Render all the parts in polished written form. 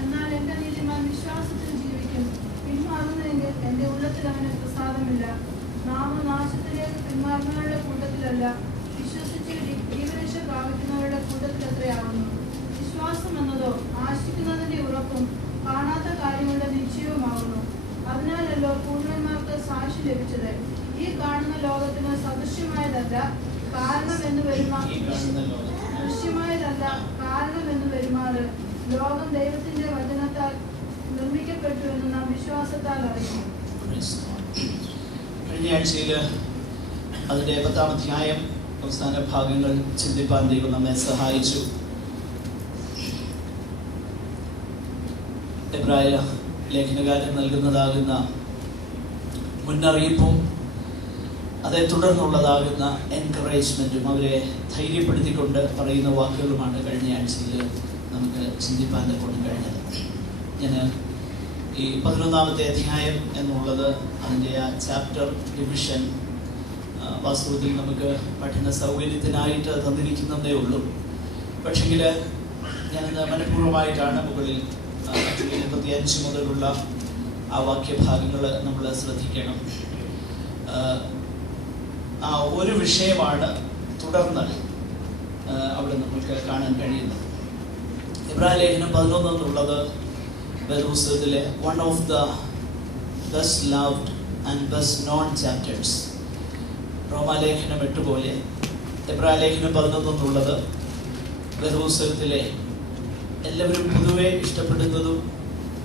എന്നാൽ എന്റെ നീതിമാൻ വിശ്വാസത്തിൽ ജീവിക്കും. പിന്മാറുന്നതെങ്കിൽ എന്റെ ഉള്ളത്തിൽ അവന് പ്രസാദമില്ല. നാമനാശത്തിലേക്ക് പിന്മാറുന്നവരുടെ കൂട്ടത്തിലല്ല, വിശ്വസിച്ച് ജീവരക്ഷ പ്രാപിക്കുന്നവരുടെ കൂട്ടത്തിൽ എത്രയാവുന്നു. വിശ്വാസം എന്നതോ ആശിക്കുന്നതിന്റെ ഉറപ്പും കാണാത്ത കാര്യങ്ങളുടെ നിശ്ചയവുമാകുന്നു. അതിനാലല്ലോ പൂർണ്ണന്മാർക്ക് സാക്ഷി ലഭിച്ചത്. ഈ കാണുന്ന ലോകത്തിന് സദൃശ്യമായതല്ല കാരണമെന്ന് വരുമാറ് ലോകം ദൈവത്തിന്റെ വചനത്താൽ നിർമ്മിക്കപ്പെട്ടു എന്ന് നാം വിശ്വാസത്താൽ അറിയുന്നു. കഴിഞ്ഞ ആഴ്ചയിൽ അതിന്റെ 10-ാം അധ്യായം അവസാന ഭാഗങ്ങൾ ചിന്തിപ്പാൻ ദൈവം നമ്മെ സഹായിച്ചു. എബ്രായ ലേഖനകാരൻ നൽകുന്നതാകുന്ന മുന്നറിയിപ്പും അതേ തുടർന്നുള്ളതാകുന്ന എൻകറേജ്മെന്റും അവരെ ധൈര്യപ്പെടുത്തിക്കൊണ്ട് പറയുന്ന വാക്കുകളുമാണ് കഴിഞ്ഞ ആഴ്ചയിൽ നമുക്ക് ചിന്തിപ്പാൻ കൊണ്ട് കഴിഞ്ഞത്. ഞാൻ ഈ 11-ാമത്തെ അധ്യായം എന്നുള്ളത് അതിൻ്റെ ആ ചാപ്റ്റർ ഡിവിഷൻ വാസ്തവത്തിൽ നമുക്ക് പഠന സൗകര്യത്തിനായിട്ട് തന്നിരിക്കുന്നതേ ഉള്ളൂ. പക്ഷെങ്കിൽ ഞാനിന്ന് മനഃപൂർവ്വമായിട്ടാണ് മുകളിൽ 25 മുതലുള്ള ആ വാക്യഭാഗങ്ങൾ നമ്മൾ ശ്രദ്ധിക്കണം. ആ ഒരു വിഷയമാണ് തുടർന്ന് അവിടെ നമുക്ക് കാണാൻ കഴിയുന്നത്. എബ്രായ ലേഖനം 11 എന്നുള്ളത് വേദപുസ്തകത്തിലെ one of the best loved and best non chapters. റോമാലേഖനം 8 പോലെ എബ്രായ ലേഖനം 11 എന്നുള്ളത് വേദപുസ്തകത്തിലെ എല്ലാവരും പൊതുവെ ഇഷ്ടപ്പെടുന്നതും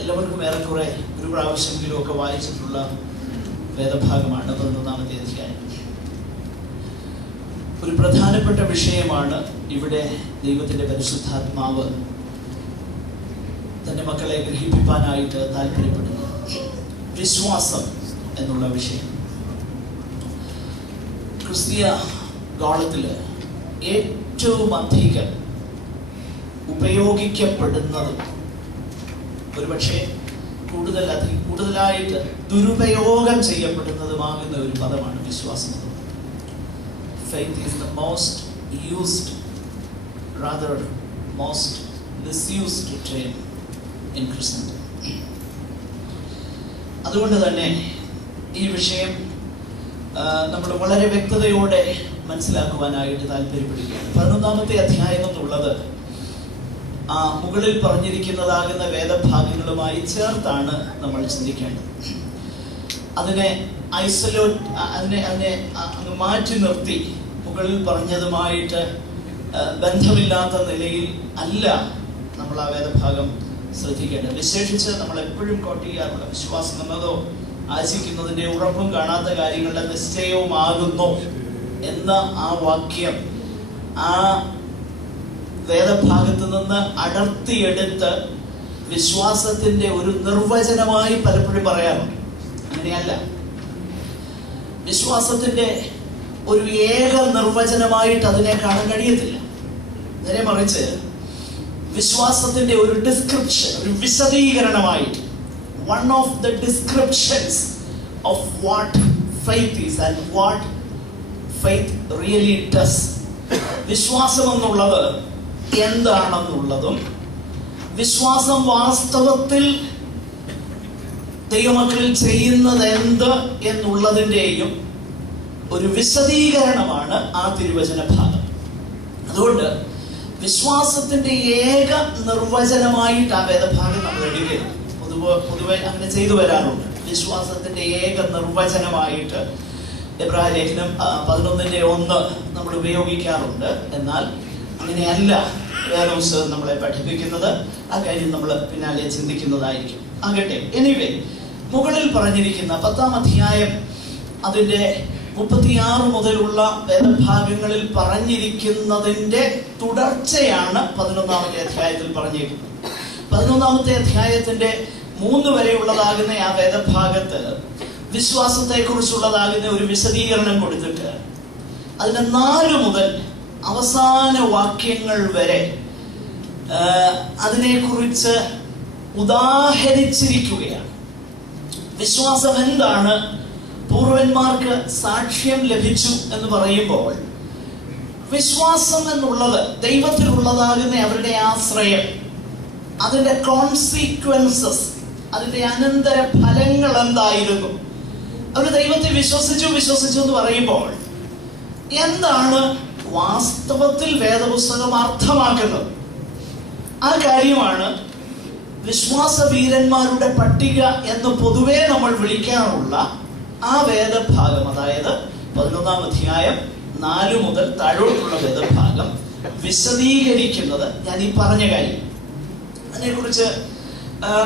എല്ലാവർക്കും ഏറെക്കുറെ ഒരു പ്രാവശ്യമെങ്കിലും ഒക്കെ വായിച്ചിട്ടുള്ള വേദഭാഗമാണ് 11-ാമത്തെ അധ്യായം. ഒരു പ്രധാനപ്പെട്ട വിഷയമാണ് ഇവിടെ ദൈവത്തിന്റെ പരിശുദ്ധാത്മാവ് തന്റെ മക്കളെ ഗ്രഹിപ്പിക്കാനായിട്ട് താല്പര്യപ്പെടുന്നത്. വിശ്വാസം എന്നുള്ള വിഷയം ക്രിസ്തീയ ഗോളത്തില് ഏറ്റവും അധികം ഉപയോഗിക്കപ്പെടുന്നതും ഒരുപക്ഷെ കൂടുതലായിട്ട് ദുരുപയോഗം ചെയ്യപ്പെടുന്നതുമാകുന്ന ഒരു പദമാണ് വിശ്വാസം. Faith is the most used, rather most misused term in Christendom. അതുകൊണ്ട് തന്നെ ഈ വിഷയം നമ്മൾ വളരെ വ്യക്തതയോടെ മനസ്സിലാക്കുവാനായിട്ട് താല്പര്യപ്പെടുകയാണ്. 11-ാമത്തെ അധ്യായം എന്നുള്ളത് ആ മുകളിൽ പറഞ്ഞിരിക്കുന്നതാകുന്ന വേദഭാഗങ്ങളുമായി ചേർത്താണ് നമ്മൾ ചിന്തിക്കേണ്ടത്. അതിനെ അങ്ങ് മാറ്റി നിർത്തി മുകളിൽ പറഞ്ഞതുമായിട്ട് ബന്ധമില്ലാത്ത നിലയിൽ അല്ല നമ്മൾ ആ വേദഭാഗം ശ്രദ്ധിക്കേണ്ടത്. വിശേഷിച്ച് നമ്മൾ എപ്പോഴും കോട്ട് ചെയ്യാറുള്ള വിശ്വാസം എന്നതോ ആശിക്കുന്നതിന്റെ ഉറപ്പും കാണാത്ത കാര്യങ്ങളുടെ നിശ്ചയവുമാകുന്നു എന്ന ആ വാക്യം ആ വേദഭാഗത്ത് നിന്ന് അടർത്തിയെടുത്ത് വിശ്വാസത്തിന്റെ ഒരു നിർവചനമായി പലപ്പോഴും പറയാറുണ്ട്. അങ്ങനെയല്ല. വിശ്വാസത്തിന്റെ ഒരു ഏക നിർവചനമായിട്ട് അതിനെ കാണാൻ കഴിയത്തില്ല. നേരെ മറിച്ച് വിശ്വാസത്തിന്റെ ഒരു ഡിസ്ക്രിപ്ഷൻ, ഒരു വിശദീകരണമായിട്ട് one of the descriptions of what faith is and what faith really does. വിശ്വാസം എന്നുള്ളത് എന്താണെന്നുള്ളതും വിശ്വാസം വാസ്തവത്തിൽ ദൈവമക്കളിൽ ചെയ്യുന്നത് എന്ത് എന്നുള്ളതിൻ്റെയും ഒരു വിശദീകരണമാണ് ആ തിരുവചന ഭാഗം. അതുകൊണ്ട് വിശ്വാസത്തിന്റെ ഏക നിർവചനമായിട്ട് ആ വേദഭാഗം നമ്മൾ എടുക്കരുത്. പൊതുവെ അങ്ങനെ ചെയ്തു വരാറുണ്ട്. വിശ്വാസത്തിന്റെ ഏക നിർവചനമായിട്ട് എബ്രായ ലേഖനം 11:1 നമ്മൾ ഉപയോഗിക്കാറുണ്ട്. എന്നാൽ അങ്ങനെയല്ല വേദപുസ്തകം നമ്മളെ പഠിപ്പിക്കുന്നത്. ആ കാര്യം നമ്മൾ പിന്നാലെ ചിന്തിക്കുന്നതായിരിക്കും. ആകട്ടെ, എനിവേ, മുകളിൽ പറഞ്ഞിരിക്കുന്ന 10-ാം അധ്യായം അതിന്റെ 36 മുതലുള്ള വേദഭാഗങ്ങളിൽ പറഞ്ഞിരിക്കുന്നതിന്റെ തുടർച്ചയാണ് 11-ാമത്തെ അധ്യായത്തിൽ പറഞ്ഞിരിക്കുന്നത്. 11-ാമത്തെ അധ്യായത്തിന്റെ 3 വരെയുള്ളതാകുന്ന ആ വേദഭാഗത്ത് വിശ്വാസത്തെ കുറിച്ചുള്ളതാകുന്ന ഒരു വിശദീകരണം കൊടുത്തിട്ട് അതിന് 4 മുതൽ അവസാന വാക്യങ്ങൾ വരെ അതിനെക്കുറിച്ച് ഉദാഹരിച്ചിരിക്കുകയാണ്. വിശ്വാസം എന്താണ്, പൂർവന്മാർക്ക് സാക്ഷ്യം ലഭിച്ചു എന്ന് പറയുമ്പോൾ വിശ്വാസം എന്നുള്ളത് ദൈവത്തിലുള്ളതാകുന്ന അവരുടെ ആശ്രയം, അതിൻ്റെ കോൺസിക്വൻസസ്, അതിൻ്റെ അനന്തര ഫലങ്ങൾ എന്തായിരുന്നു? അവർ ദൈവത്തെ വിശ്വസിച്ചു എന്ന് പറയുമ്പോൾ എന്താണ് വാസ്തവത്തിൽ വേദപുസ്തകം അർത്ഥമാക്കുന്നത്? ആ കാര്യമാണ് വിശ്വാസ വീരന്മാരുടെ പട്ടിക എന്ന് പൊതുവെ നമ്മൾ വിളിക്കാറുള്ള ആ വേദഭാഗം, അതായത് 11-ാം അധ്യായം 4 മുതൽ താഴോട്ടുള്ള വേദഭാഗം വിശദീകരിക്കുന്നത് ഞാൻ ഈ പറഞ്ഞ കാര്യം. അതിനെക്കുറിച്ച്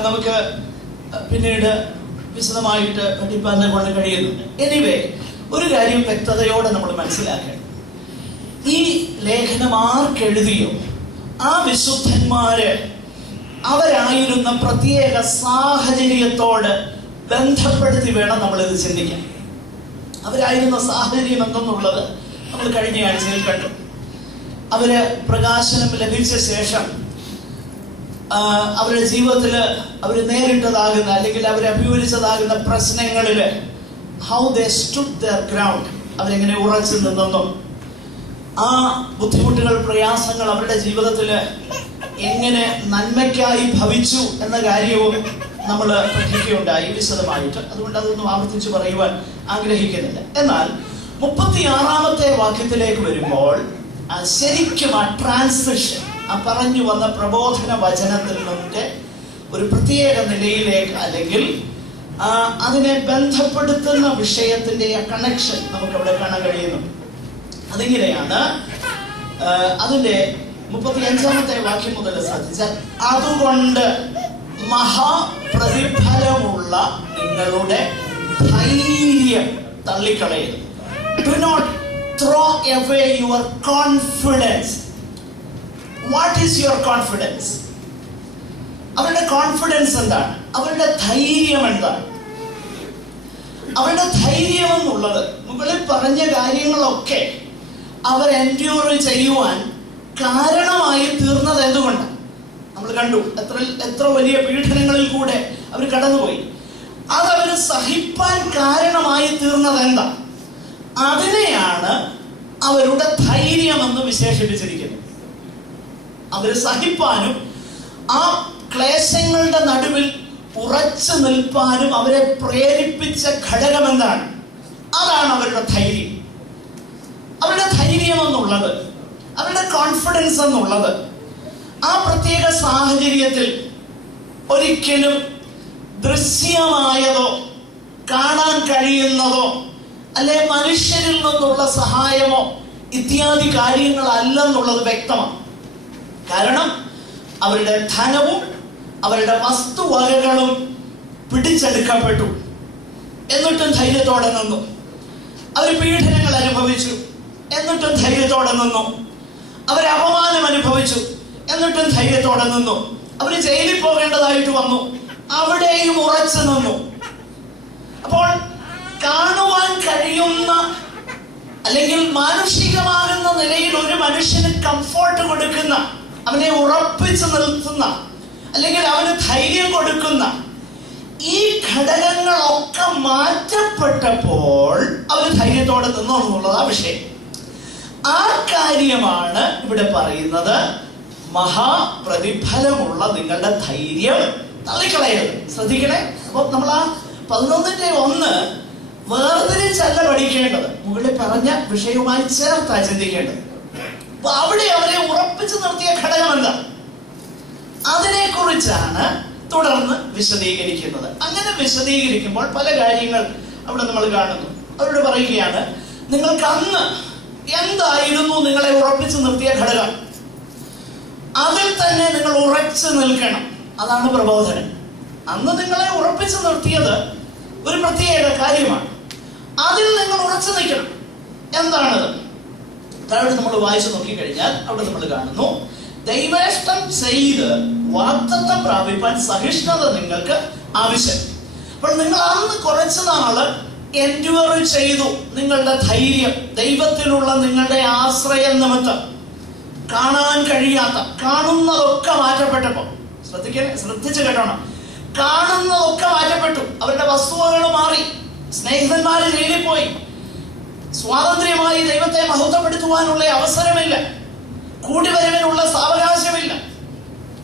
നമുക്ക് പിന്നീട് വിശദമായിട്ട് പഠിപ്പാൻ കൊണ്ട് കഴിയുന്നുണ്ട്. എനിവേ, ഒരു കാര്യം വ്യക്തതയോടെ നമ്മൾ മനസ്സിലാക്കണം. ഈ ലേഖനം ആർക്കെഴുതിയോ ആ വിശുദ്ധന്മാര് അവരായിരുന്ന പ്രത്യേക സാഹചര്യത്തോട് ബന്ധപ്പെടുത്തി വേണം നമ്മളിത് ചിന്തിക്കാൻ. അവരായിരുന്ന സാഹചര്യം എന്തെന്നുള്ളത് നമ്മൾ കഴിഞ്ഞ ആഴ്ചയിൽ കണ്ടു. അവര് പ്രകാശനം ലഭിച്ച ശേഷം അവരുടെ ജീവിതത്തിൽ അവർ നേരിട്ടതാകുന്ന അല്ലെങ്കിൽ അവർ അഭിമുഖീകരിച്ചതാകുന്ന പ്രശ്നങ്ങളിൽ how they stood their ground, അവരെങ്ങനെ ഉറച്ചു നിന്നെന്നും ആ ബുദ്ധിമുട്ടുകൾ, പ്രയാസങ്ങൾ അവരുടെ ജീവിതത്തിൽ എങ്ങനെ നന്മയ്ക്കായി ഭവിച്ചു എന്ന കാര്യവും നമ്മൾ പഠിക്കുകയുണ്ടായി വിശദമായിട്ട്. അതുകൊണ്ട് അതൊന്നും ആവർത്തിച്ച് പറയുവാൻ ആഗ്രഹിക്കുന്നില്ല. എന്നാൽ 36-ാമത്തെ വാക്യത്തിലേക്ക് വരുമ്പോൾ ശരിക്കും ആ ട്രാൻസിഷൻ, ആ പറഞ്ഞു വന്ന പ്രബോധന വചനത്തിൽ നിന്നൊക്കെ ഒരു പ്രത്യേക നിലയിലേക്ക് അല്ലെങ്കിൽ അതിനെ ബന്ധപ്പെടുത്തുന്ന വിഷയത്തിന്റെ ആ കണക്ഷൻ നമുക്ക് അവിടെ കാണാൻ കഴിയുന്നു. അതിങ്ങനെയാണ്. അതിന്റെ 35-ാമത്തെ വാക്യം മുതൽ ശ്രദ്ധിച്ചാൽ, അതുകൊണ്ട് മഹാപ്രതിഫലമുള്ള നിങ്ങളുടെ ധൈര്യം തള്ളിക്കളയരുത്. Do not throw away your confidence. What is your confidence? അവരുടെ കോൺഫിഡൻസ് എന്താണ്? അവരുടെ ധൈര്യം എന്താണ്? അവരുടെ ധൈര്യം എന്നുള്ളത് മുകളിൽ പറഞ്ഞ കാര്യങ്ങളൊക്കെ അവർ എൻഡ്യൂർ ചെയ്യുവാൻ കാരണമായി തീർന്നത് എന്തുകൊണ്ട്? നമ്മൾ കണ്ടു എത്ര വലിയ പീഡനങ്ങളിൽ കൂടെ അവർ കടന്നുപോയി. അതവർ സഹിപ്പാൻ കാരണമായി തീർന്നത് എന്താ? അതിനെയാണ് അവരുടെ ധൈര്യം എന്ന് വിശേഷിപ്പിച്ചിരിക്കുന്നത്. അവർ സഹിപ്പാനും ആ ക്ലേശങ്ങളുടെ നടുവിൽ ഉറച്ചു നിൽപ്പാനും അവരെ പ്രേരിപ്പിച്ച ഘടകം എന്താണ്? അതാണ് അവരുടെ ധൈര്യം. അവരുടെ ധൈര്യം എന്നുള്ളത്, അവരുടെ കോൺഫിഡൻസ് എന്നുള്ളത് ആ പ്രത്യേക സാഹചര്യത്തിൽ ഒരിക്കലും ദൃശ്യമായതോ കാണാൻ കഴിയുന്നതോ അല്ലെ മനുഷ്യരിൽ നിന്നുള്ള സഹായമോ ഇത്യാദി കാര്യങ്ങളല്ലെന്നുള്ളത് വ്യക്തമാണ്. കാരണം അവരുടെ ധനവും അവരുടെ വസ്തുവകകളും പിടിച്ചെടുക്കപ്പെട്ടു. എന്നിട്ടും ധൈര്യത്തോടെ നിന്നു. അവർ പീഡനങ്ങൾ അനുഭവിച്ചു, എന്നിട്ടും ധൈര്യത്തോടെ നിന്നു. അവർ അപമാനം അനുഭവിച്ചു, എന്നിട്ടും ധൈര്യത്തോടെ നിന്നു. അവർ ജയിലിൽ പോകേണ്ടതായിട്ട് വന്നു, അവിടെയും ഉറച്ചു നിന്നു. അപ്പോൾ കാണുവാൻ കഴിയുന്ന അല്ലെങ്കിൽ മാനുഷികമാകുന്ന നിലയിൽ ഒരു മനുഷ്യന് കംഫോർട്ട് കൊടുക്കുന്ന, അവനെ ഉറപ്പിച്ചു നിർത്തുന്ന അല്ലെങ്കിൽ അവന് ധൈര്യം കൊടുക്കുന്ന ഈ ഘടകങ്ങളൊക്കെ മാറ്റപ്പെട്ടപ്പോൾ അവർ ധൈര്യത്തോടെ നിന്നോ എന്നുള്ളതാ വിഷയം. ആ കാര്യമാണ് ഇവിടെ പറയുന്നത്. മഹാപ്രതിഫലമുള്ള നിങ്ങളുടെ ധൈര്യം തള്ളിക്കളയരുത്. ശ്രദ്ധിക്കണേ. അപ്പൊ നമ്മൾ ആ 11-1 വേർതിരിച്ചല്ല പഠിക്കേണ്ടത്, മുകളിൽ പറഞ്ഞ വിഷയവുമായി ചേർത്താ ചിന്തിക്കേണ്ടത്. അപ്പൊ അവിടെ അവരെ ഉറപ്പിച്ചു നിർത്തിയ ഘടകം എന്താ? അതിനെ കുറിച്ചാണ് തുടർന്ന് വിശദീകരിക്കുന്നത്. അങ്ങനെ വിശദീകരിക്കുമ്പോൾ പല കാര്യങ്ങൾ അവിടെ നമ്മൾ കാണുന്നു. അവരോട് പറയുകയാണ്, നിങ്ങൾക്ക് അന്ന് എന്തായിരുന്നു നിങ്ങളെ ഉറപ്പിച്ചു നിർത്തിയ ഘടകം? അതിൽ തന്നെ നിങ്ങൾ ഉറച്ചു നിൽക്കണം. അതാണ് പ്രബോധനം. അന്ന് നിങ്ങളെ ഉറപ്പിച്ചു നിർത്തിയത് ഒരു പ്രത്യേക കാര്യമാണ്. അതിൽ നിങ്ങൾ ഉറച്ചു നിൽക്കണം. എന്താണത്? താഴെ നമ്മൾ വായിച്ചു നോക്കിക്കഴിഞ്ഞാൽ അവിടെ നമ്മൾ കാണുന്നു, ദൈവേഷ്ടം ചെയ്ത് വാഗ്ദത്തം പ്രാപിപ്പാൻ സഹിഷ്ണുത നിങ്ങൾക്ക് ആവശ്യം. അപ്പോൾ നിങ്ങൾ അന്ന് കുറച്ചു നാള് എൻഡ്യൂർ ചെയ്തു. നിങ്ങളുടെ ധൈര്യം, ദൈവത്തിലുള്ള നിങ്ങളുടെ ആശ്രയം നിമിത്തം കാണാൻ കഴിയാത്ത, കാണുന്നതൊക്കെ മാറ്റപ്പെട്ടപ്പോ, ശ്രദ്ധിച്ചു കേട്ടോണം, കാണുന്നതൊക്കെ മാറ്റപ്പെട്ടു. അവരുടെ വസ്തുവകൾ മാറി, സ്നേഹിതന്മാര് ജയിലിൽ പോയി, സ്വാതന്ത്ര്യമായി ദൈവത്തെ മഹത്വപ്പെടുത്തുവാനുള്ള അവസരമില്ല, കൂടിവരവിനുള്ള സാവകാശമില്ല.